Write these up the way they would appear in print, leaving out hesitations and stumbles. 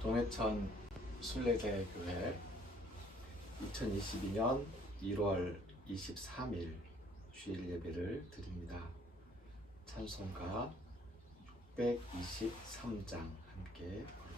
동해천 순례자교회 2022년 1월 23일 주일 예배를 드립니다. 찬송가 623장 함께 부릅니다.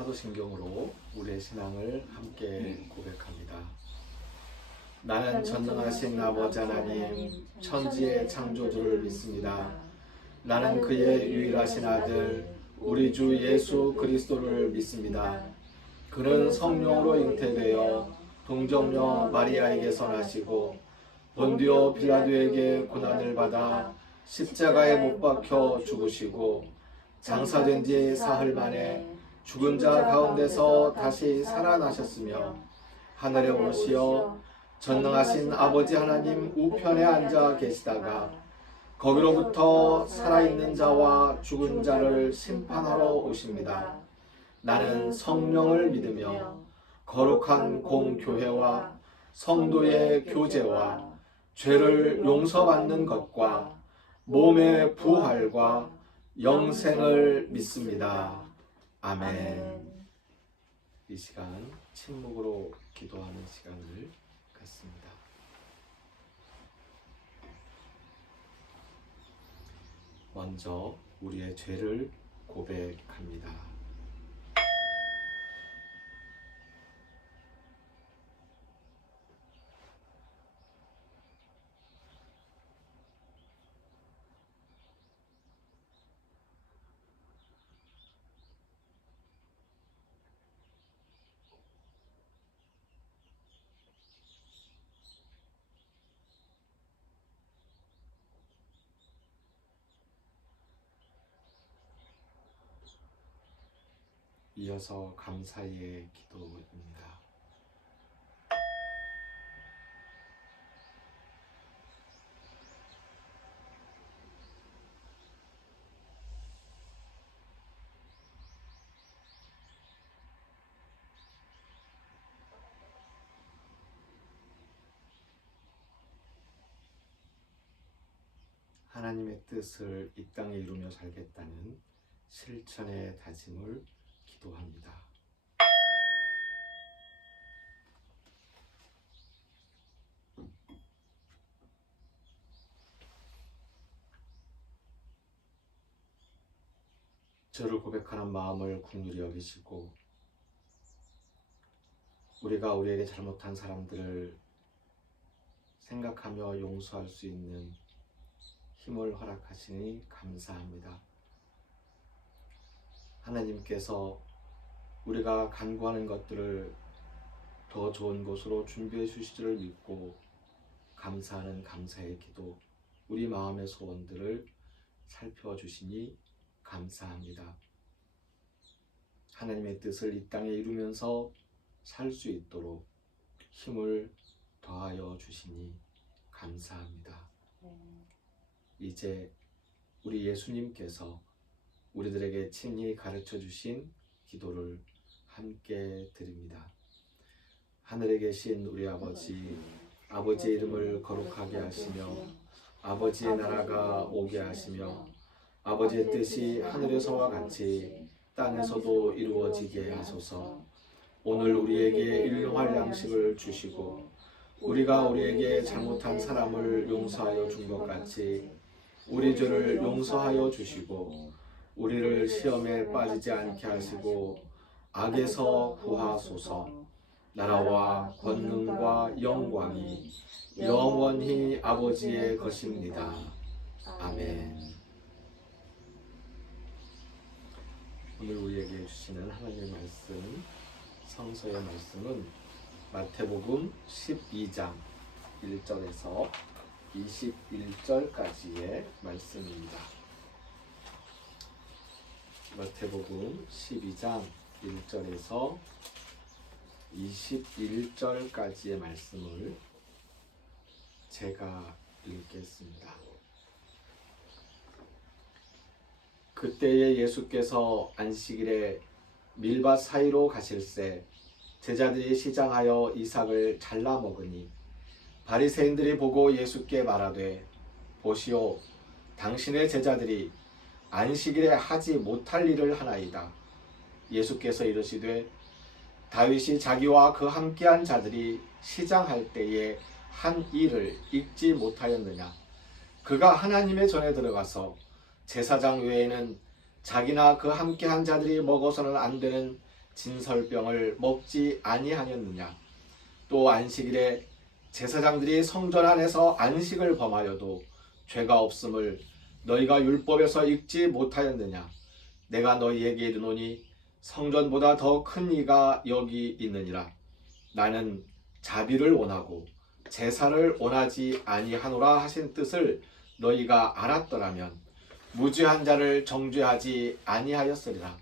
사도신경으로 우리의 신앙을 함께 고백합니다. 나는 전능하신 아버지 하나님, 천지의 창조주를 믿습니다. 나는 그의 유일하신 아들, 우리 주 예수 그리스도를 믿습니다. 그는 성령으로 잉태되어 동정녀 마리아에게서 나시고 본디오 빌라도에게 고난을 받아 십자가에 못 박혀 죽으시고 장사된 지 사흘 만에 죽은 자 가운데서 다시 살아나셨으며 하늘에 오르시어 전능하신 아버지 하나님 우편에 앉아 계시다가 거기로부터 살아있는 자와 죽은 자를 심판하러 오십니다. 나는 성령을 믿으며 거룩한 공교회와 성도의 교제와 죄를 용서받는 것과 몸의 부활과 영생을 믿습니다. 아멘. 이 시간 침묵으로 기도하는 시간을 갖습니다. 먼저 우리의 죄를 고백합니다. 이어서 감사의 기도입니다. 하나님의 뜻을 이 땅에 이루며 살겠다는 실천의 다짐을 기도합니다. 저를 고백하는 마음을 긍휼히 여기시고 우리가 우리에게 잘못한 사람들을 생각하며 용서할 수 있는 힘을 허락하시니 감사합니다. 하나님께서 우리가 간구하는 것들을 더 좋은 곳으로 준비해 주실 줄 믿고 감사하는 감사의 기도, 우리 마음의 소원들을 살펴주시니 감사합니다. 하나님의 뜻을 이 땅에 이루면서 살 수 있도록 힘을 더하여 주시니 감사합니다. 이제 우리 예수님께서 우리들에게 친히 가르쳐 주신 기도를 함께 드립니다. 하늘에 계신 우리 아버지, 아버지의 이름을 거룩하게 하시며 아버지의 나라가 오게 하시며 아버지의 뜻이 하늘에서와 같이 땅에서도 이루어지게 하소서. 오늘 우리에게 일용할 양식을 주시고 우리가 우리에게 잘못한 사람을 용서하여 준 것 같이 우리 죄를 용서하여 주시고 우리를 시험에 빠지지 않게 하시고 악에서 구하소서. 나라와 권능과 영광이 영원히 아버지의 것입니다. 아멘. 오늘 우리에게 주시는 하나님의 말씀, 성서의 말씀은 마태복음 12장 1절에서 21절까지의 말씀입니다. 마태복음 12장 1절에서 21절까지의 말씀을 제가 읽겠습니다. 그때에 예수께서 안식일에 밀밭 사이로 가실새 제자들이 시장하여 이삭을 잘라 먹으니 바리새인들이 보고 예수께 말하되 보시오, 당신의 제자들이 안식일에 하지 못할 일을 하나이다. 예수께서 이르시되 다윗이 자기와 그 함께한 자들이 시장할 때에 한 일을 잊지 못하였느냐. 그가 하나님의 전에 들어가서 제사장 외에는 자기나 그 함께한 자들이 먹어서는 안 되는 진설병을 먹지 아니하였느냐. 또 안식일에 제사장들이 성전 안에서 안식을 범하여도 죄가 없음을 너희가 율법에서 읽지 못하였느냐. 내가 너희에게 이르노니 성전보다 더 큰 이가 여기 있느니라. 나는 자비를 원하고 제사를 원하지 아니하노라 하신 뜻을 너희가 알았더라면 무죄한 자를 정죄하지 아니하였으리라.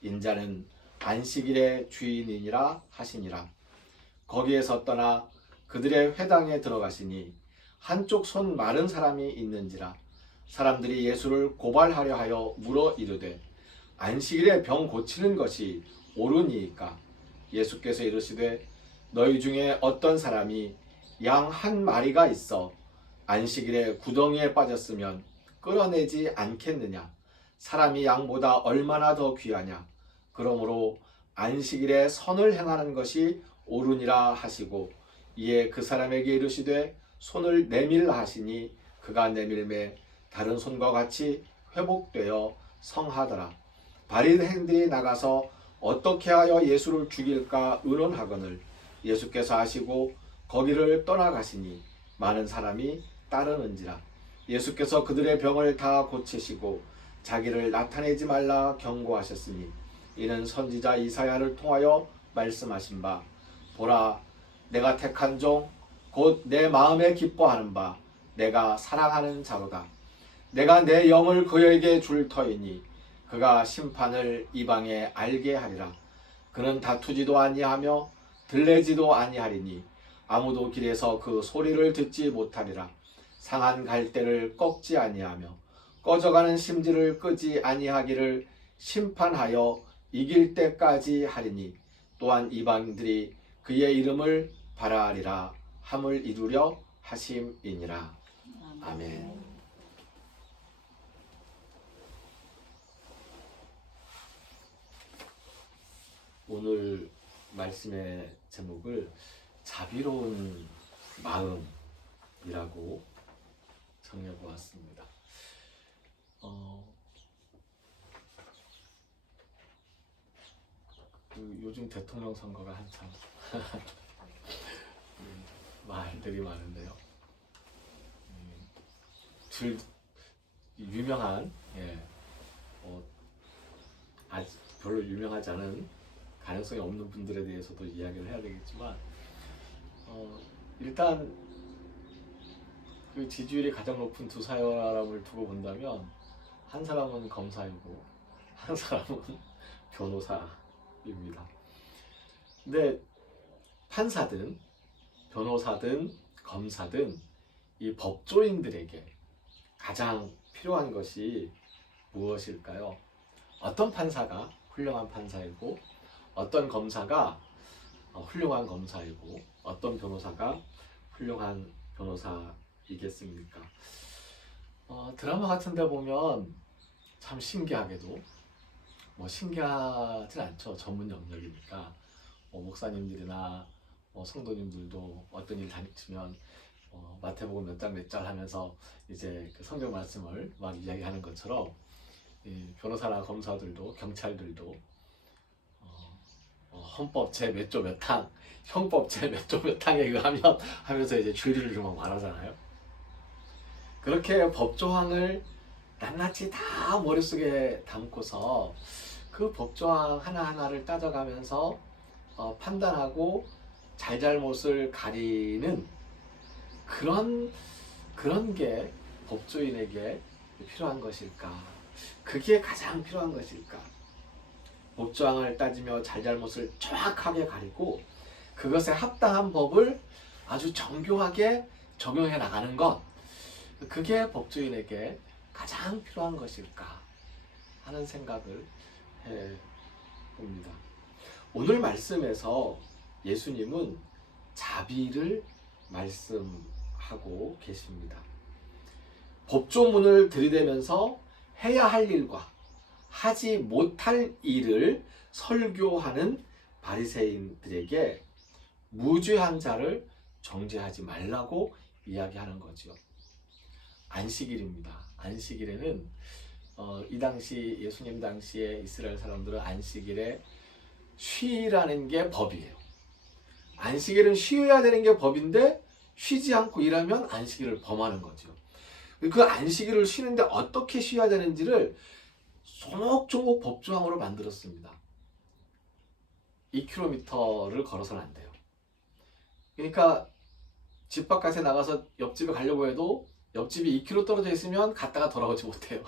인자는 안식일의 주인이니라 하시니라. 거기에서 떠나 그들의 회당에 들어가시니 한쪽 손 마른 사람이 있는지라. 사람들이 예수를 고발하려 하여 물어 이르되 안식일에 병 고치는 것이 옳으니이까. 예수께서 이르시되 너희 중에 어떤 사람이 양 한 마리가 있어 안식일에 구덩이에 빠졌으면 끌어내지 않겠느냐. 사람이 양보다 얼마나 더 귀하냐. 그러므로 안식일에 선을 행하는 것이 옳으니라 하시고 이에 그 사람에게 이르시되 손을 내밀라 하시니 그가 내밀매 다른 손과 같이 회복되어 성하더라. 바리새인들이 나가서 어떻게 하여 예수를 죽일까 의논하거늘 예수께서 아시고 거기를 떠나가시니 많은 사람이 따르는지라. 예수께서 그들의 병을 다 고치시고 자기를 나타내지 말라 경고하셨으니 이는 선지자 이사야를 통하여 말씀하신 바 보라, 내가 택한 종 곧 내 마음에 기뻐하는 바 내가 사랑하는 자로다. 내가 내 영을 그에게 줄 터이니 그가 심판을 이방에 알게 하리라. 그는 다투지도 아니하며 들레지도 아니하리니 아무도 길에서 그 소리를 듣지 못하리라. 상한 갈대를 꺾지 아니하며 꺼져가는 심지를 끄지 아니하기를 심판하여 이길 때까지 하리니 또한 이방인들이 그의 이름을 바라리라 함을 이루려 하심이니라. 아멘. 오늘 말씀의 제목을 자비로운 마음이라고 정해보았습니다. 요즘 대통령 선거가 한참 말들이 많은데요. 유명한 아직 별로 유명하지 않은 가능성이 없는 분들에 대해서도 이야기를 해야 되겠지만 일단 그 지지율이 가장 높은 두 사람을 두고 본다면 한 사람은 검사이고 한 사람은 변호사입니다. 근데 판사든 변호사든 검사든 이 법조인들에게 가장 필요한 것이 무엇일까요? 어떤 판사가 훌륭한 판사이고 어떤 검사가 훌륭한 검사이고 어떤 변호사가 훌륭한 변호사이겠습니까? 드라마 같은 데 보면 참 신기하게도 신기하진 않죠. 전문 영역이니까 목사님들이나 성도님들도 어떤 일 다니시면 마태복음 몇 장 몇 절 하면서 이제 그 성경 말씀을 막 이야기하는 것처럼 변호사나 검사들도 경찰들도 헌법 제 몇 조 몇 항, 형법 제 몇 조 몇 항에 의하면 하면서 이제 줄리를 좀 말하잖아요. 그렇게 법조항을 낱낱이 다 머릿속에 담고서 그 법조항 하나하나를 따져가면서 판단하고 잘잘못을 가리는 그런 게 법조인에게 필요한 것일까? 그게 가장 필요한 것일까? 법조항을 따지며 잘잘못을 정확하게 가리고 그것에 합당한 법을 아주 정교하게 적용해 나가는 것, 그게 법조인에게 가장 필요한 것일까 하는 생각을 해봅니다. 오늘 말씀에서 예수님은 자비를 말씀하고 계십니다. 법조문을 들이대면서 해야 할 일과 하지 못할 일을 설교하는 바리새인들에게 무죄한 자를 정죄하지 말라고 이야기하는 거죠. 안식일입니다. 안식일에는 이 당시 예수님 당시에 이스라엘 사람들은 안식일에 쉬라는 게 법이에요. 안식일은 쉬어야 되는 게 법인데 쉬지 않고 일하면 안식일을 범하는 거죠. 그 안식일을 쉬는데 어떻게 쉬어야 되는지를 조목조목 법조항으로 만들었습니다. 2km를 걸어서는 안 돼요. 그러니까 집 바깥에 나가서 옆집에 가려고 해도 옆집이 2km 떨어져 있으면 갔다가 돌아오지 못해요.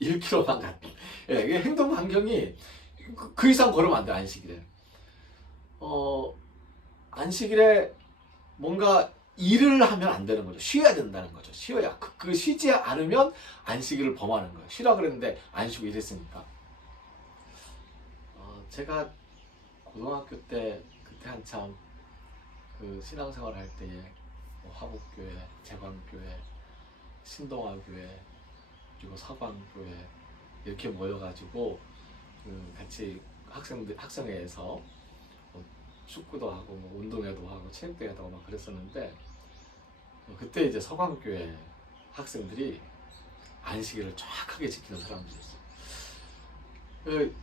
1km만 갔다. 예, 행동 반경이 그 이상 걸으면 안 돼요. 안식일에. 안식일에 뭔가 일을 하면 안 되는 거죠. 쉬어야 된다는 거죠. 쉬어야. 그 쉬지 않으면 안식일을 범하는 거예요. 쉬라 그랬는데 안 쉬고 일했으니까. 제가 고등학교 때 그때 한참 그 신앙생활 할 때에 화곡교회, 재광교회, 신동아교회, 그리고 서광교회 이렇게 모여가지고 같이 학생회에서 축구도 하고 운동회도 하고 체육대회도 하고 막 그랬었는데 그때 이제 서광교회 학생들이 안식일을 정확하게 지키는 사람들이었어요. 그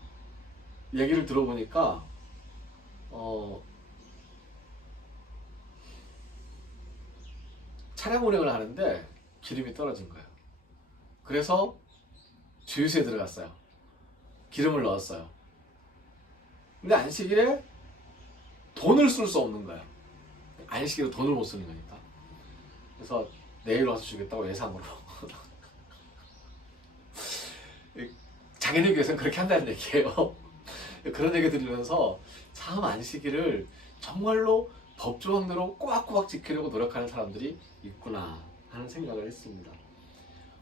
얘기를 들어보니까 차량 운행을 하는데 기름이 떨어진 거예요. 그래서 주유소에 들어갔어요. 기름을 넣었어요. 근데 안식일에 돈을 쓸 수 없는 거예요. 안식일에 돈을 못 쓰는 거니까. 그래서 내일 와서 주겠다고 예상으로. 자기네 교회에서는 그렇게 한다는 얘기예요. 그런 얘기 들으면서 참 안식일을 정말로 법조항대로 꼬박꼬박 지키려고 노력하는 사람들이 있구나 하는 생각을 했습니다.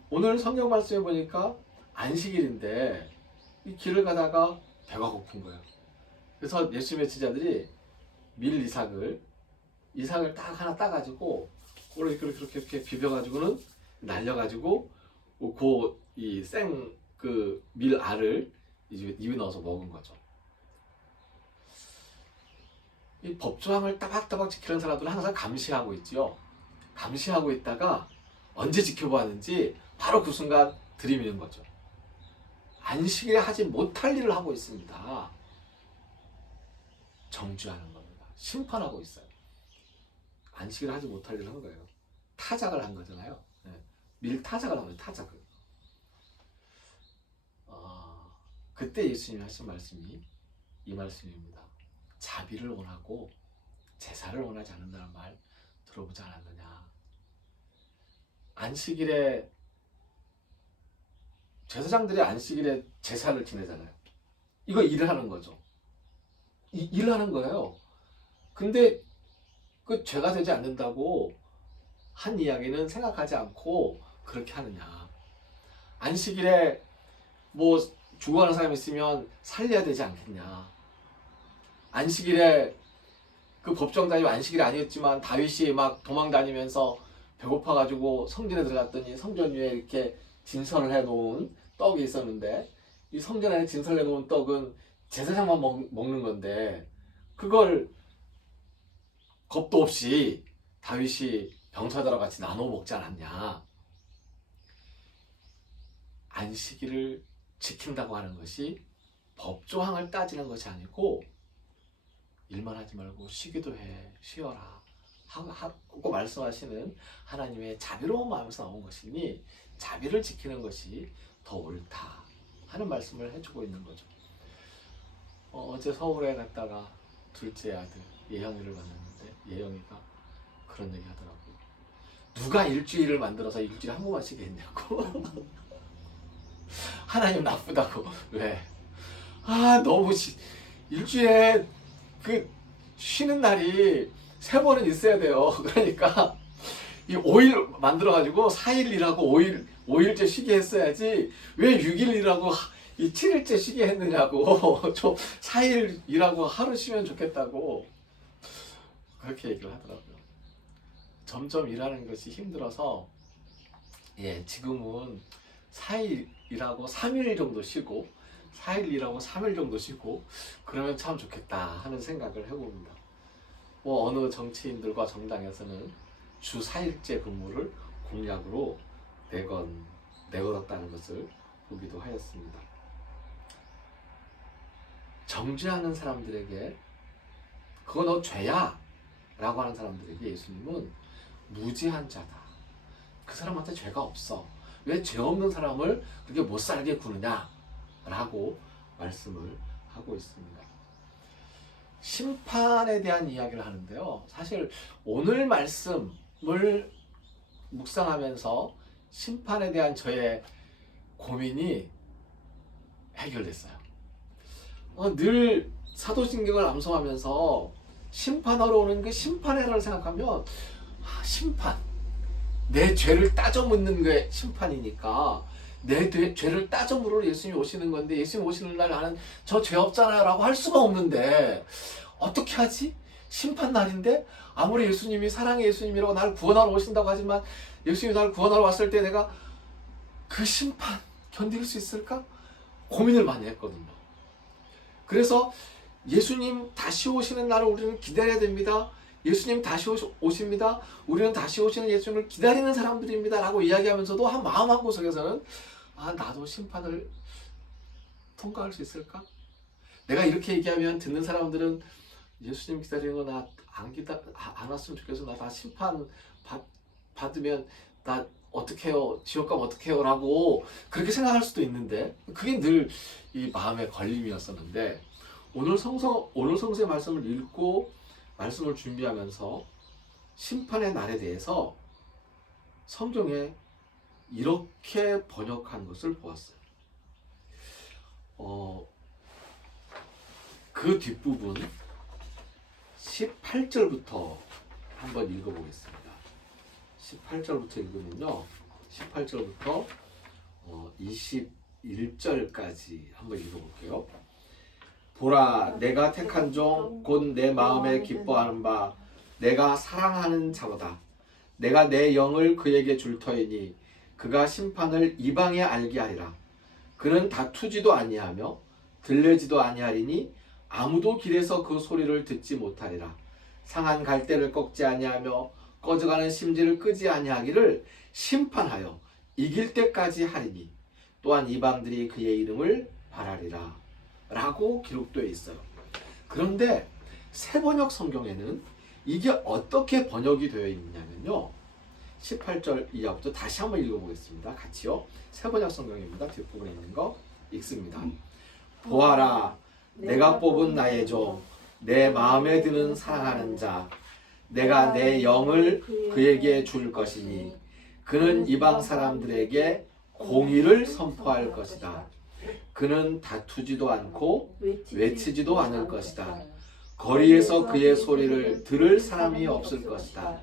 오늘 성경 말씀에 보니까 안식일인데 이 길을 가다가 배가 고픈 거예요. 그래서 예수님의 제자들이 밀 이삭을 딱 하나 따가지고 이렇게 비벼가지고는 날려가지고 이 생 그 밀 알을 입에 넣어서 먹은 거죠. 이 법조항을 따박따박 지키는 사람들은 항상 감시하고 있지요. 감시하고 있다가 언제 지켜보았는지 바로 그 순간 들이미는 거죠. 안식일에 하지 못할 일을 하고 있습니다. 정죄하는 겁니다. 심판하고 있어요. 안식을 하지 못할 일을 한 거예요. 타작을 한 거잖아요. 네. 밀타작을 한 거예요. 타작을. 그때 예수님이 하신 말씀이 이 말씀입니다. 자비를 원하고 제사를 원하지 않는다는 말 들어보지 않았느냐. 안식일에 제사장들이 안식일에 제사를 지내잖아요. 이거 일을 하는 거죠. 일을 하는 거예요. 근데 그 죄가 되지 않는다고 한 이야기는 생각하지 않고 그렇게 하느냐. 안식일에 뭐 죽어가는 사람이 있으면 살려야 되지 않겠냐. 안식일에 그 법정단이 안식일이 아니었지만 다윗이 막 도망 다니면서 배고파가지고 성전에 들어갔더니 성전 위에 이렇게 진설을 해놓은 떡이 있었는데 이 성전 안에 진설해 놓은 떡은 제사장만 먹는 건데 그걸 겁도 없이 다윗이 병사들과 같이 나눠 먹지 않았냐. 안식일을 지킨다고 하는 것이 법조항을 따지는 것이 아니고 일만 하지 말고 쉬기도 해, 쉬어라 하고 말씀하시는 하나님의 자비로운 마음에서 나온 것이니 자비를 지키는 것이 더 옳다 하는 말씀을 해주고 있는 거죠. 어제 서울에 갔다가 둘째 아들 예영이를 만났는데 예영이가 그런 얘기 하더라고요. 누가 일주일을 만들어서 일주일에 한 번만 쉬게 했냐고. 하나님 나쁘다고. 왜? 너무 일주일에 그 쉬는 날이 3번은 있어야 돼요. 그러니까 이 5일 만들어가지고 4일 일하고 5일째 쉬게 했어야지 왜 6일 일하고 이 7일째 쉬게 했느냐고. 좀 4일 일하고 하루 쉬면 좋겠다고 그렇게 얘기를 하더라고요. 점점 일하는 것이 힘들어서 지금은 4일 일하고 3일 정도 쉬고 4일 일하고 3일 정도 쉬고 그러면 참 좋겠다 하는 생각을 해봅니다. 어느 정치인들과 정당에서는 주 4일째 근무를 공약으로 내걸었다는 것을 보기도 하였습니다. 정죄하는 사람들에게 그거 너 죄야 라고 하는 사람들에게 예수님은 무지한 자다. 그 사람한테 죄가 없어. 왜 죄 없는 사람을 그렇게 못 살게 구느냐 라고 말씀을 하고 있습니다. 심판에 대한 이야기를 하는데요. 사실 오늘 말씀을 묵상하면서 심판에 대한 저의 고민이 해결됐어요. 늘 사도신경을 암송하면서 심판하러 오는 그 심판회를 생각하면 심판, 내 죄를 따져 묻는 게 심판이니까 내 죄를 따져 물으러 예수님이 오시는 건데 예수님 오시는 날 나는 저 죄 없잖아요 라고 할 수가 없는데 어떻게 하지? 심판 날인데 아무리 예수님이 사랑의 예수님이라고 나를 구원하러 오신다고 하지만 예수님이 나를 구원하러 왔을 때 내가 그 심판 견딜 수 있을까? 고민을 많이 했거든요. 그래서 예수님 다시 오시는 날을 우리는 기다려야 됩니다. 예수님 다시 오십니다. 우리는 다시 오시는 예수님을 기다리는 사람들입니다 라고 이야기하면서도 한 마음 한구석에서는 나도 심판을 통과할 수 있을까? 내가 이렇게 얘기하면 듣는 사람들은 예수님 기다리는 거 나 안 왔으면 좋겠어. 나 다 심판 받으면 나 어떻게 해요? 지옥 가면 어떻게 해요? 라고 그렇게 생각할 수도 있는데 그게 늘 이 마음의 걸림이었었는데 오늘 성서의 말씀을 읽고 말씀을 준비하면서 심판의 날에 대해서 성경에 이렇게 번역한 것을 보았어요. 그 뒷부분 18절부터 한번 읽어보겠습니다. 18절부터 읽으면요. 18절부터 21절까지 한번 읽어볼게요. 보라, 내가 택한 종 곧 내 마음에 기뻐하는 바 내가 사랑하는 자로다. 내가 내 영을 그에게 줄 터이니 그가 심판을 이방에 알게 하리라. 그는 다투지도 아니하며 들레지도 아니하리니 아무도 길에서 그 소리를 듣지 못하리라. 상한 갈대를 꺾지 아니하며 꺼져가는 심지를 끄지 아니하기를 심판하여 이길 때까지 하리니 또한 이방들이 그의 이름을 바라리라 라고 기록되어 있어요. 그런데 새번역 성경에는 이게 어떻게 번역이 되어 있느냐면요. 18절 이하부터 다시 한번 읽어보겠습니다. 같이요. 새번역 성경입니다. 뒷부분에 있는 거 읽습니다. 보아라, 내가 뽑은 나의 종, 내 마음에 드는 사랑하는 자, 내가 내 영을 그에게 줄 것이니 그는 이방 사람들에게 공의를 선포할 것이다. 그는 다투지도 않고 외치지도 않을 것이다. 거리에서 그의 소리를 들을 사람이 없을 것이다.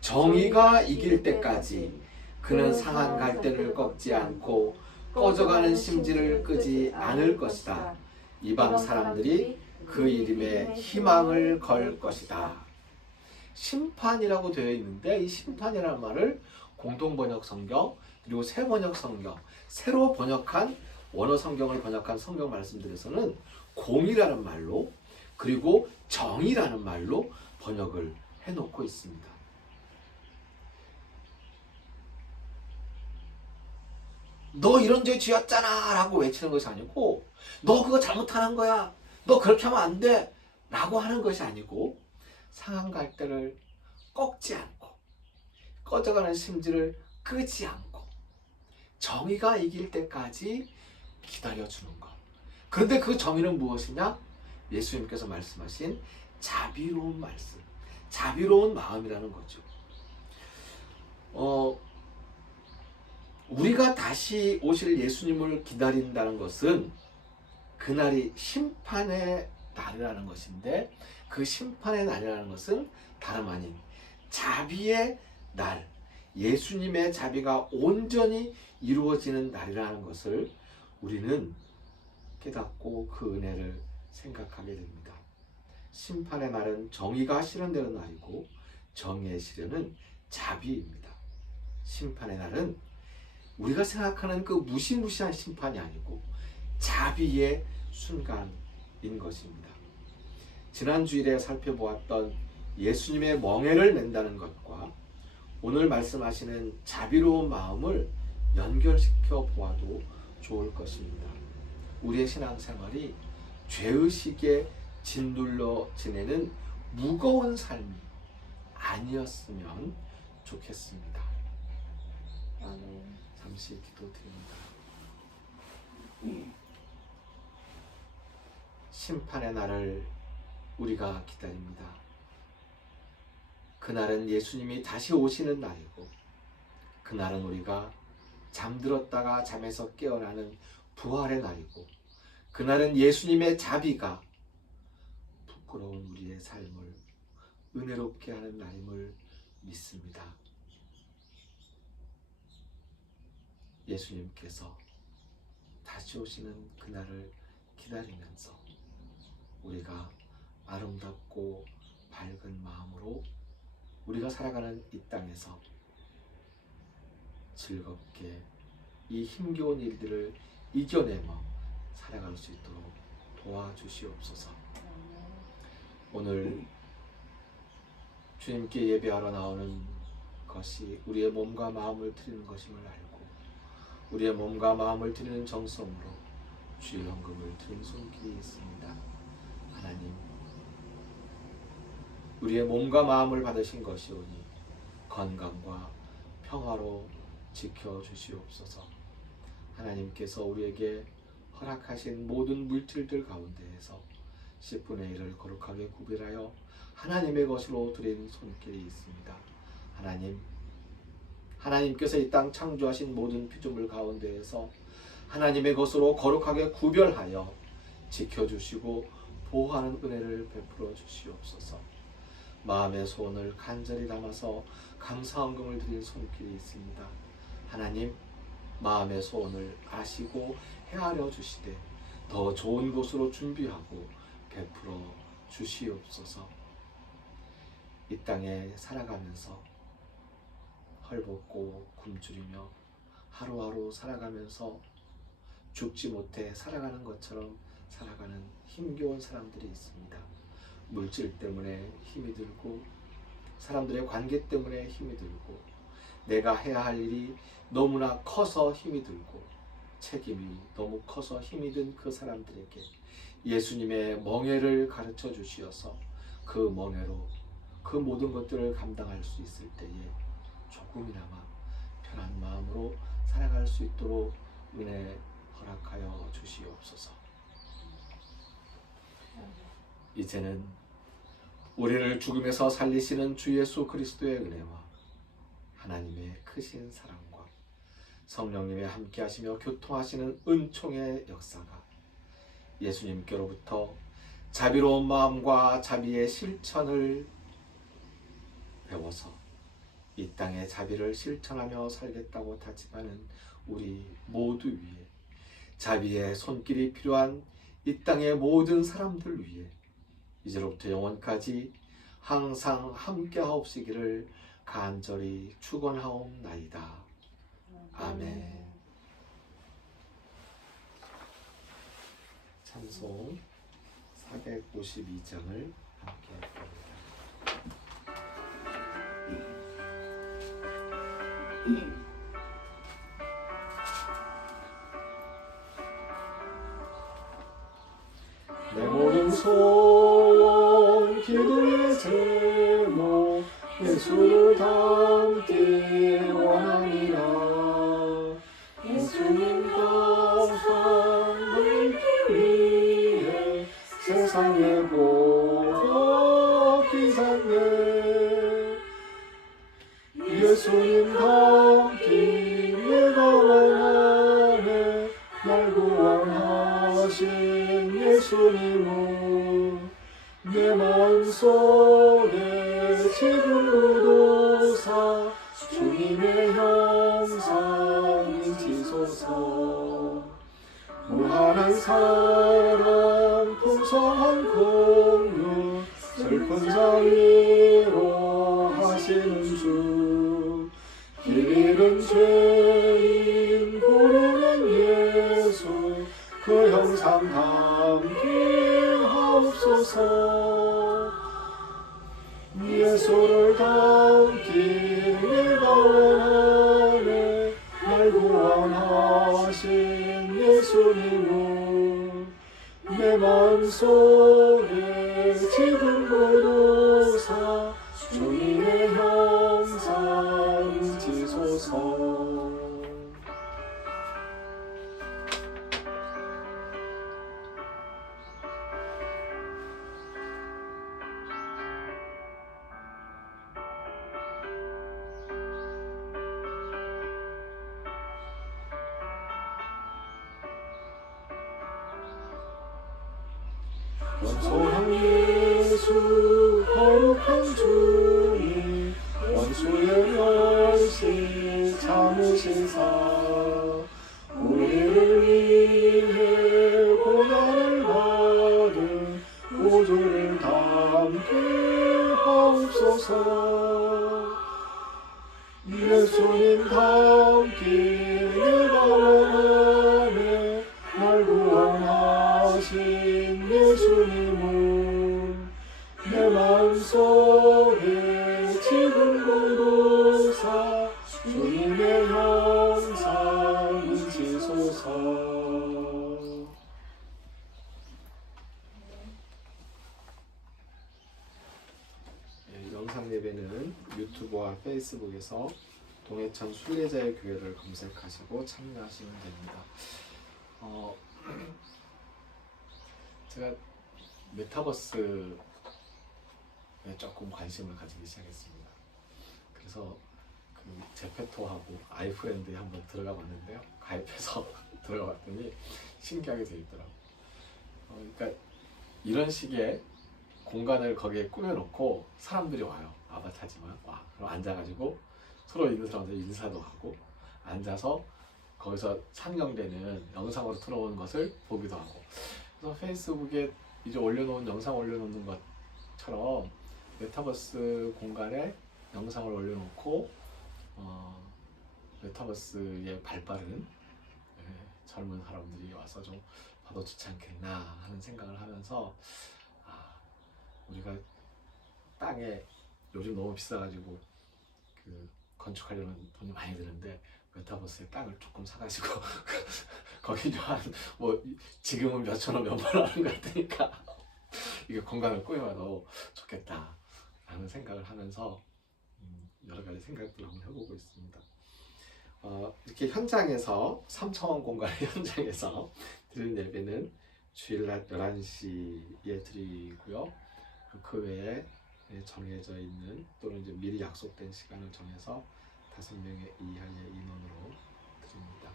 정의가 이길 때까지 그는 상한 갈대를 꺾지 않고 꺼져가는 심지를 끄지 않을 것이다. 이방 사람들이 그 이름에 희망을 걸 것이다. 심판이라고 되어 있는데 이 심판이라는 말을 공동번역 성경 그리고 새번역 성경, 새로 번역한 원어 성경을 번역한 성경 말씀들에서는 공의라는 말로 그리고 정의라는 말로 번역을 해놓고 있습니다. 너 이런 죄 지었잖아 라고 외치는 것이 아니고 너 그거 잘못하는 거야, 너 그렇게 하면 안 돼 라고 하는 것이 아니고 상한 갈대를 꺾지 않고 꺼져가는 심지를 끄지 않고 정의가 이길 때까지 기다려주는 것. 그런데 그 정의는 무엇이냐? 예수님께서 말씀하신 자비로운 말씀, 자비로운 마음이라는 거죠. 우리가 다시 오실 예수님을 기다린다는 것은 그날이 심판의 날이라는 것인데 그 심판의 날이라는 것은 다름 아닌 자비의 날, 예수님의 자비가 온전히 이루어지는 날이라는 것을 우리는 깨닫고 그 은혜를 생각하게 됩니다. 심판의 날은 정의가 실현되는 날이고 정의의 실현은 자비입니다. 심판의 날은 우리가 생각하는 그 무시무시한 심판이 아니고 자비의 순간인 것입니다. 지난 주일에 살펴보았던 예수님의 멍에를 맨다는 것과 오늘 말씀하시는 자비로운 마음을 연결시켜 보아도 좋을 것입니다. 우리의 신앙생활이 죄의식에 짓눌러 지내는 무거운 삶이 아니었으면 좋겠습니다. 잠시 기도드립니다. 심판의 날을 우리가 기다립니다. 그날은 예수님이 다시 오시는 날이고 그날은 우리가 잠들었다가 잠에서 깨어나는 부활의 날이고 그날은 예수님의 자비가 부끄러운 우리의 삶을 은혜롭게 하는 날임을 믿습니다. 예수님께서 다시 오시는 그날을 기다리면서 우리가 아름답고 밝은 마음으로 우리가 살아가는 이 땅에서 즐겁게 이 힘겨운 일들을 이겨내며 살아갈 수 있도록 도와주시옵소서. 오늘 주님께 예배하러 나오는 것이 우리의 몸과 마음을 드리는 것임을 알고 우리의 몸과 마음을 드리는 정성으로 주의 헌금을 드린 손길이 있습니다. 하나님, 우리의 몸과 마음을 받으신 것이오니 건강과 평화로 지켜주시옵소서. 하나님께서 우리에게 허락하신 모든 물질들 가운데에서 10분의 1을 거룩하게 구별하여 하나님의 것으로 드린 손길이 있습니다. 하나님께서 이 땅 창조하신 모든 피조물 가운데에서 하나님의 것으로 거룩하게 구별하여 지켜주시고 보호하는 은혜를 베풀어 주시옵소서. 마음의 소원을 간절히 담아서 감사헌금을 드린 손길이 있습니다. 하나님, 마음의 소원을 아시고 헤아려 주시되 더 좋은 곳으로 준비하고 베풀어 주시옵소서. 이 땅에 살아가면서 헐벗고 굶주리며 하루하루 살아가면서 죽지 못해 살아가는 것처럼 살아가는 힘겨운 사람들이 있습니다. 물질 때문에 힘이 들고 사람들의 관계 때문에 힘이 들고 내가 해야 할 일이 너무나 커서 힘이 들고 책임이 너무 커서 힘이 든 그 사람들에게 예수님의 멍에를 가르쳐 주시어서 그 mon회로 그 모든 것들을 감당할 수 있을 때에 조금이나마 편한 마음으로 살아갈 수 있도록 은혜 허락하여 주시옵소서. 이제는 우리를 죽음에서 살리시는 주 예수 그리스도의 은혜와 하나님의 크신 사랑과 성령님의 함께하시며 교통하시는 은총의 역사가 예수님께로부터 자비로운 마음과 자비의 실천을 배워서 이 땅의 자비를 실천하며 살겠다고 다짐하는 우리 모두 위에, 자비의 손길이 필요한 이 땅의 모든 사람들 위에 이제로부터 영원까지 항상 함께하옵시기를 간절히 축원하옵나이다. 아멘. 찬송 452장을 함께 합니다. 내 모든 소원 기도의 제목 예수를 담기 원하니라. 예수님과 삶을 위해 세상의 복을 기상해 예수님 담기 내가 원하네. 날 구원하신 예수님은 내 마음속에 지금도 사 주님의 형상이시소서. 무한한 사랑 풍성한 공유 슬픈 자위로 하시는 주. 길 잃은 죄인 부르는 예수 그 형상 담기 하옵소서. 예수를 담기 내가 원하네. 날 구원하신 예수님은 내 마음속에 지금 거두사 주님의 형상이시소서. 원소형 예수 거룩한 주님 원수의 멸시 참으시사 우리를 위해 고난을 받은 구주를 담게 하옵소서. 예수님 담기 내가 원하네. 날 구원하신 예수님은 내 마음속에 지금 거두사 주님의 형상이시소서. 영상 예배는 유튜브와 페이스북에서 동해천 순례자의 교회를 검색하시고 참여하시면 됩니다. 제가 메타버스에 조금 관심을 가지기 시작했습니다. 그래서 그 제페토하고 아이프렌드에 한번 들어가 봤는데요. 가입해서 들어가 봤더니 신기하게 되어 있더라고요. 그러니까 이런 식의 공간을 거기에 꾸며놓고 사람들이 와요. 아바타지만 와. 그럼 앉아가지고 서로 있는 사람들 인사도 하고 앉아서 거기서 상영되는 영상으로 틀어오는 것을 보기도 하고. 그래서 페이스북에 이제 올려놓은 영상 올려놓는 것처럼 메타버스 공간에 영상을 올려놓고 메타버스에 발빠른 젊은 사람들이 와서 좀 봐도 좋지 않겠나 하는 생각을 하면서 우리가 땅에 요즘 너무 비싸가지고 그 건축하려면 돈이 많이 드는데 메타버스에 땅을 조금 사가지고 거기 한 뭐 지금은 몇천원 몇만원 하는 것 같으니까 이게 건강을 꾸며도 좋겠다라는 생각을 하면서 여러 가지 생각들을 한번 해보고 있습니다. 이렇게 현장에서 3차원 공간의 현장에서 드리는 예배는 주일 낮 11시에 드리고요. 그 외에 정해져 있는 또는 이제 미리 약속된 시간을 정해서 5명의 이하의 인원으로 드립니다.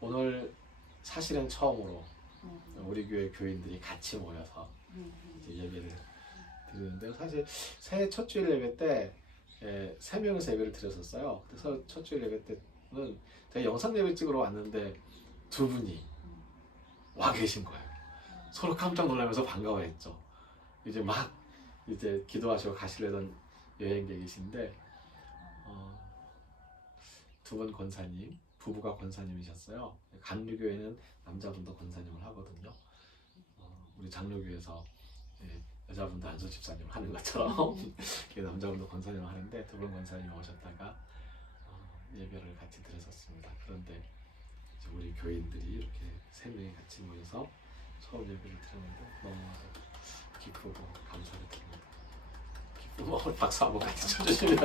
오늘 사실은 처음으로 우리 교회 교인들이 같이 모여서 이제 예배를 드리는데, 사실 새해 첫 주일 예배 때 3명이서 예배를 드렸었어요. 그래서 첫 주일 예배 때는 제가 영상 예배 찍으러 왔는데 2분이 와 계신 거예요. 서로 깜짝 놀라면서 반가워했죠. 이제 막 이제 기도하시고 가시려던 여행객이신데 2분 권사님, 부부가 권사님이셨어요. 감리교회는 남자분도 권사님을 하거든요. 우리 장로교에서 여자분도 안수 집사님 하는 것처럼 남자분도 권사님을 하는데 2분 권사님이 오셨다가 예배를 같이 드렸었습니다. 그런데 이제 우리 교인들이 이렇게 3명이 같이 모여서 처음 예배를 드렸는데 너무 기쁘고 감사를 드립니다. 기쁘고 박수 한번 같이 쳐주시면